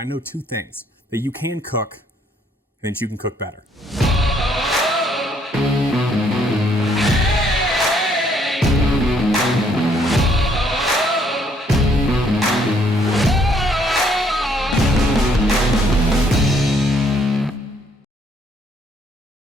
I know two things: that you can cook and that you can cook better.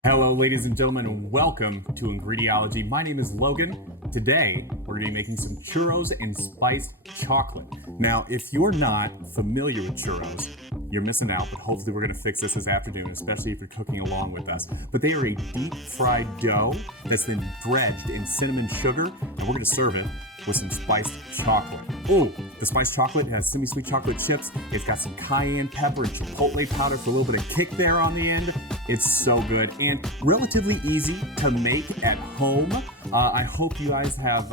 Hello, ladies and gentlemen, and welcome to Ingrediology. My name is Logan. Today, we're going to be making some churros and spiced chocolate. Now, if you're not familiar with churros, you're missing out, but hopefully we're going to fix this afternoon, especially if you're cooking along with us. But they are a deep-fried dough that's been dredged in cinnamon sugar, and we're going to serve it with some spiced chocolate. Ooh, the spiced chocolate has semi-sweet chocolate chips. It's got some cayenne pepper and chipotle powder for a little bit of kick there on the end. It's so good and relatively easy to make at home. I hope you guys have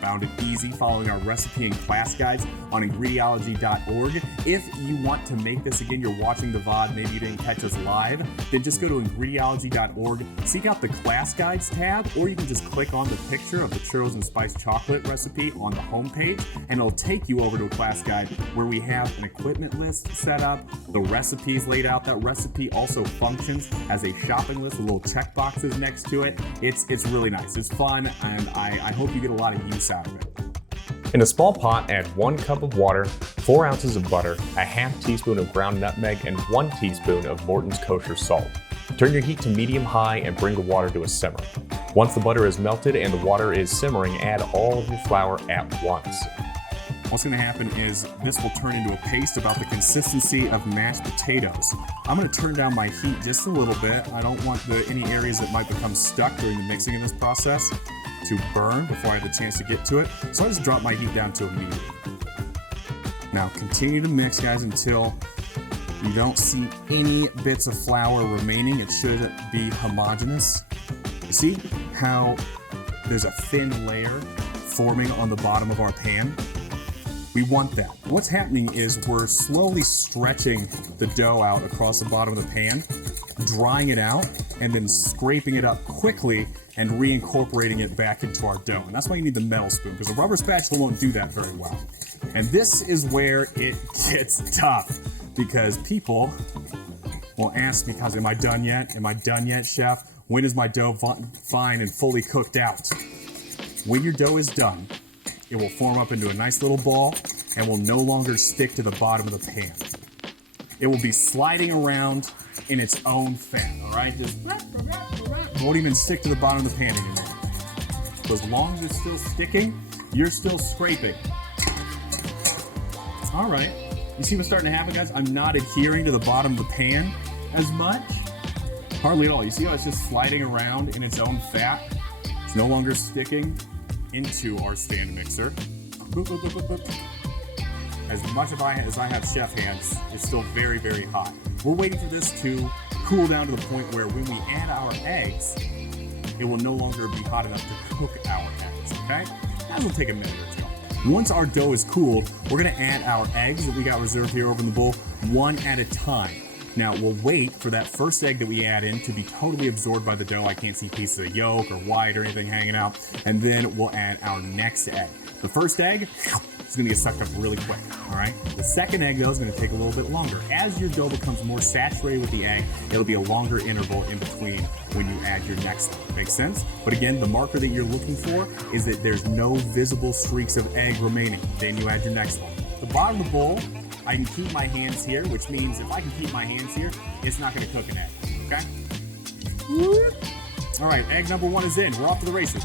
found it easy following our recipe and class guides on Ingrediology.org. If you want to make this again, you're watching the VOD, maybe you didn't catch us live, then just go to Ingrediology.org, seek out the class guides tab, or you can just click on the picture of the churros and spiced chocolate recipe on the homepage, and it'll take you over to a class guide where we have an equipment list set up, the recipes laid out. That recipe also functions as a shopping list with little check boxes next to it. It's really nice. It's fun, and I hope you get a lot of use out of it. In a small pot, add 1 cup of water, 4 ounces of butter, a half teaspoon of ground nutmeg, and 1 teaspoon of Morton's kosher salt. Turn your heat to medium-high and bring the water to a simmer. Once the butter is melted and the water is simmering, add all of your flour at once. What's going to happen is this will turn into a paste about the consistency of mashed potatoes. I'm going to turn down my heat just a little bit. I don't want any areas that might become stuck during the mixing in this process to burn before I have a chance to get to it. So I just drop my heat down to a medium. Now continue to mix, guys, until you don't see any bits of flour remaining. It should be homogeneous. You see how there's a thin layer forming on the bottom of our pan? We want that. What's happening is we're slowly stretching the dough out across the bottom of the pan, drying it out, and then scraping it up quickly and reincorporating it back into our dough. And that's why you need the metal spoon, because a rubber spatula won't do that very well. And this is where it gets tough, because people will ask me, am I done yet? Am I done yet, chef? When is my dough fine and fully cooked out? When your dough is done, it will form up into a nice little ball and will no longer stick to the bottom of the pan. It will be sliding around in its own fat, all right? Just won't even stick to the bottom of the pan anymore. So as long as it's still sticking, you're still scraping. All right, you see what's starting to happen, guys? I'm not adhering to the bottom of the pan as much. Hardly at all. You see how it's just sliding around in its own fat? It's no longer sticking into our stand mixer. Boop, boop, boop, boop, boop. As much as I have chef hands, it's still very, very hot. We're waiting for this to cool down to the point where when we add our eggs, it will no longer be hot enough to cook our eggs, okay? That will take a minute or two. Once our dough is cooled, we're gonna add our eggs that we got reserved here over in the bowl, one at a time. Now, we'll wait for that first egg that we add in to be totally absorbed by the dough. I can't see pieces of yolk or white or anything hanging out. And then we'll add our next egg. The first egg is gonna get sucked up really quick, all right? The second egg, though, is gonna take a little bit longer. As your dough becomes more saturated with the egg, it'll be a longer interval in between when you add your next egg. Makes sense? But again, the marker that you're looking for is that there's no visible streaks of egg remaining. Then you add your next one. The bottom of the bowl, I can keep my hands here, which means if I can keep my hands here, it's not gonna cook an egg, okay? All right, egg number 1 is in. We're off to the races.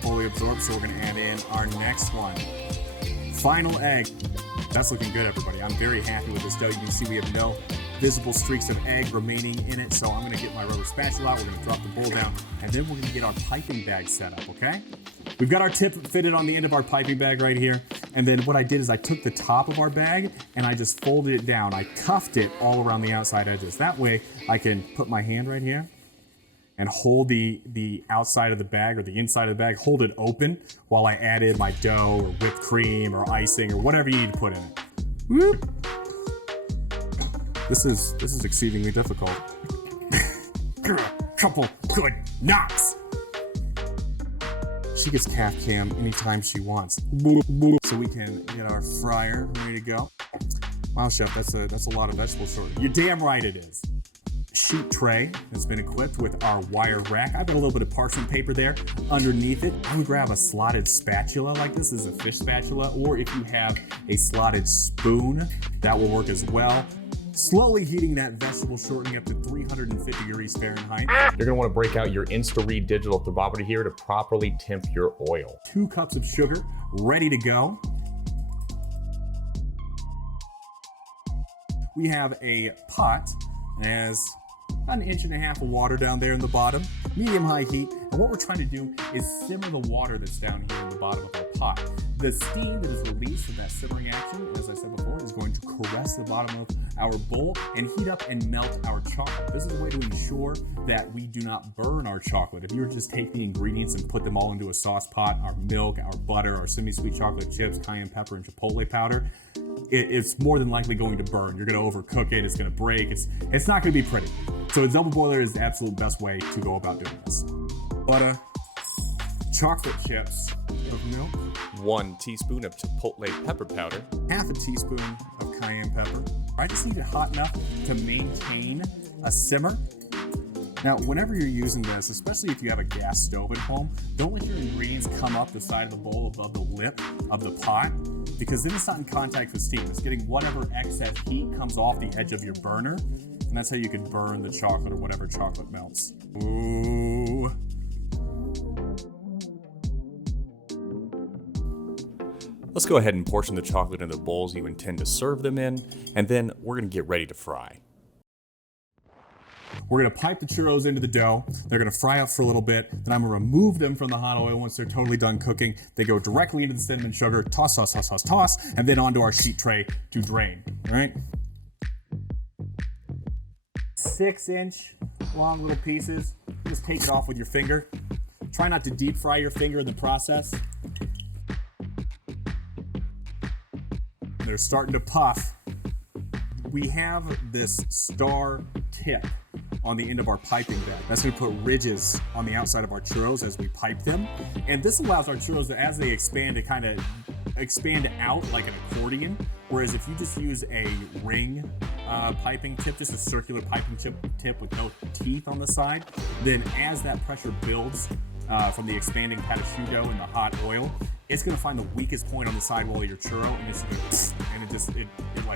Fully absorbed, so we're gonna add in our next one. Final egg. That's looking good, everybody. I'm very happy with this dough. You can see we have no visible streaks of egg remaining in it, so I'm gonna get my rubber spatula out. We're gonna drop the bowl down, and then we're gonna get our piping bag set up, okay? We've got our tip fitted on the end of our piping bag right here. And then what I did is I took the top of our bag and I just folded it down. I cuffed it all around the outside edges. That way I can put my hand right here and hold the outside of the bag or the inside of the bag, hold it open while I added my dough or whipped cream or icing or whatever you need to put in it. Whoop. This is exceedingly difficult. Couple good knocks. She gets calf cam anytime she wants. So we can get our fryer ready to go. Wow, Chef, that's a lot of vegetable shortening. You're damn right it is. Sheet tray has been equipped with our wire rack. I've got a little bit of parchment paper there underneath it. I would grab a slotted spatula like this is a fish spatula, or if you have a slotted spoon, that will work as well. Slowly heating that vegetable shortening up to 350 degrees Fahrenheit. You're gonna wanna break out your InstaRead digital thermometer here to properly temp your oil. 2 cups of sugar ready to go. We have a pot that has about 1.5 inches of water down there in the bottom, medium-high heat. And what we're trying to do is simmer the water that's down here in the bottom of our pot. The steam that is released from that simmering action, as I said before, is going to caress the bottom of our bowl and heat up and melt our chocolate. This is a way to ensure that we do not burn our chocolate. If you were to just take the ingredients and put them all into a sauce pot, our milk, our butter, our semi-sweet chocolate chips, cayenne pepper, and chipotle powder, it's more than likely going to burn. You're going to overcook it. It's going to break. It's not going to be pretty. So a double boiler is the absolute best way to go about doing this. Butter, chocolate chips of milk, 1 teaspoon of chipotle pepper powder, half a teaspoon of cayenne pepper. I just need it hot enough to maintain a simmer. Now, whenever you're using this, especially if you have a gas stove at home, don't let your ingredients come up the side of the bowl above the lip of the pot, because then it's not in contact with steam. It's getting whatever excess heat comes off the edge of your burner, and that's how you can burn the chocolate or whatever chocolate melts. Ooh. Let's go ahead and portion the chocolate into the bowls you intend to serve them in, and then we're gonna get ready to fry. We're gonna pipe the churros into the dough. They're gonna fry up for a little bit. Then I'm gonna remove them from the hot oil once they're totally done cooking. They go directly into the cinnamon sugar, toss, toss, toss, toss, toss, and then onto our sheet tray to drain, all right? 6-inch long little pieces. Just take it off with your finger. Try not to deep fry your finger in the process. They're starting to puff. We have this star tip on the end of our piping bed. That's going to put ridges on the outside of our churros as we pipe them. And this allows our churros to, as they expand, to kind of expand out like an accordion. Whereas if you just use a ring piping tip, just a circular piping tip with no teeth on the side, then as that pressure builds from the expanding pate choux dough and the hot oil, it's going to find the weakest point on the sidewall of your churro, and it's going to, it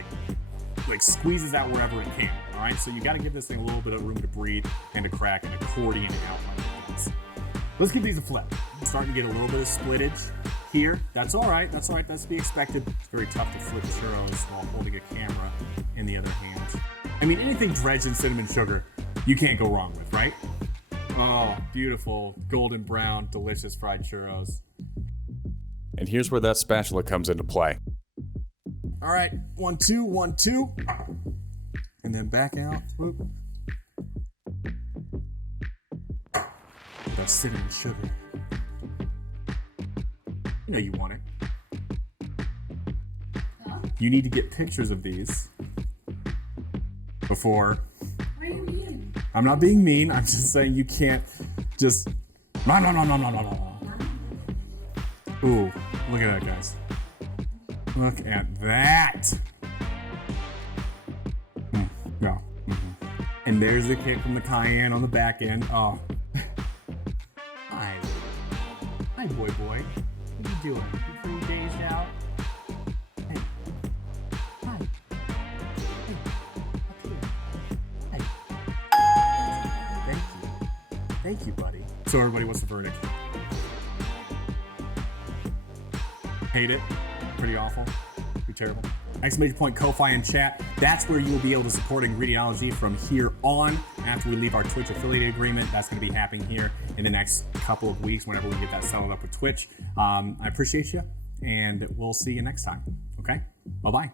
like squeezes out wherever it can. All right, so you got to give this thing a little bit of room to breathe and to crack and accordion it out like this. Let's give these a flip. I'm starting to get a little bit of splittage here. That's all right. That's to be expected. It's very tough to flip churros while holding a camera in the other hand. I mean, anything dredged in cinnamon sugar, you can't go wrong with, right? Oh, beautiful, golden brown, delicious fried churros. And here's where that spatula comes into play. All right, 1, 2, 1, 2. And then back out. Whoop. With our cinnamon sugar. You know you want it. Huh? You need to get pictures of these before. What are you mean? I'm not being mean. I'm just saying you can't just. No. Ooh, look at that, guys. Look at that. No. And there's the kick from the cayenne on the back end. Oh. Hi, boy. What are you doing? You pretty dazed out? Hey. Hi. Hey. Up here. Hi. Thank you, buddy. So everybody, what's the verdict? Hate it? Pretty awful? Pretty terrible? Exclamation point Ko-Fi in chat. That's where you will be able to support Ingrediology from here on. After we leave our Twitch affiliate agreement, that's going to be happening here in the next couple of weeks whenever we get that settled up with Twitch. I appreciate you, and we'll see you next time. Okay? Bye-bye.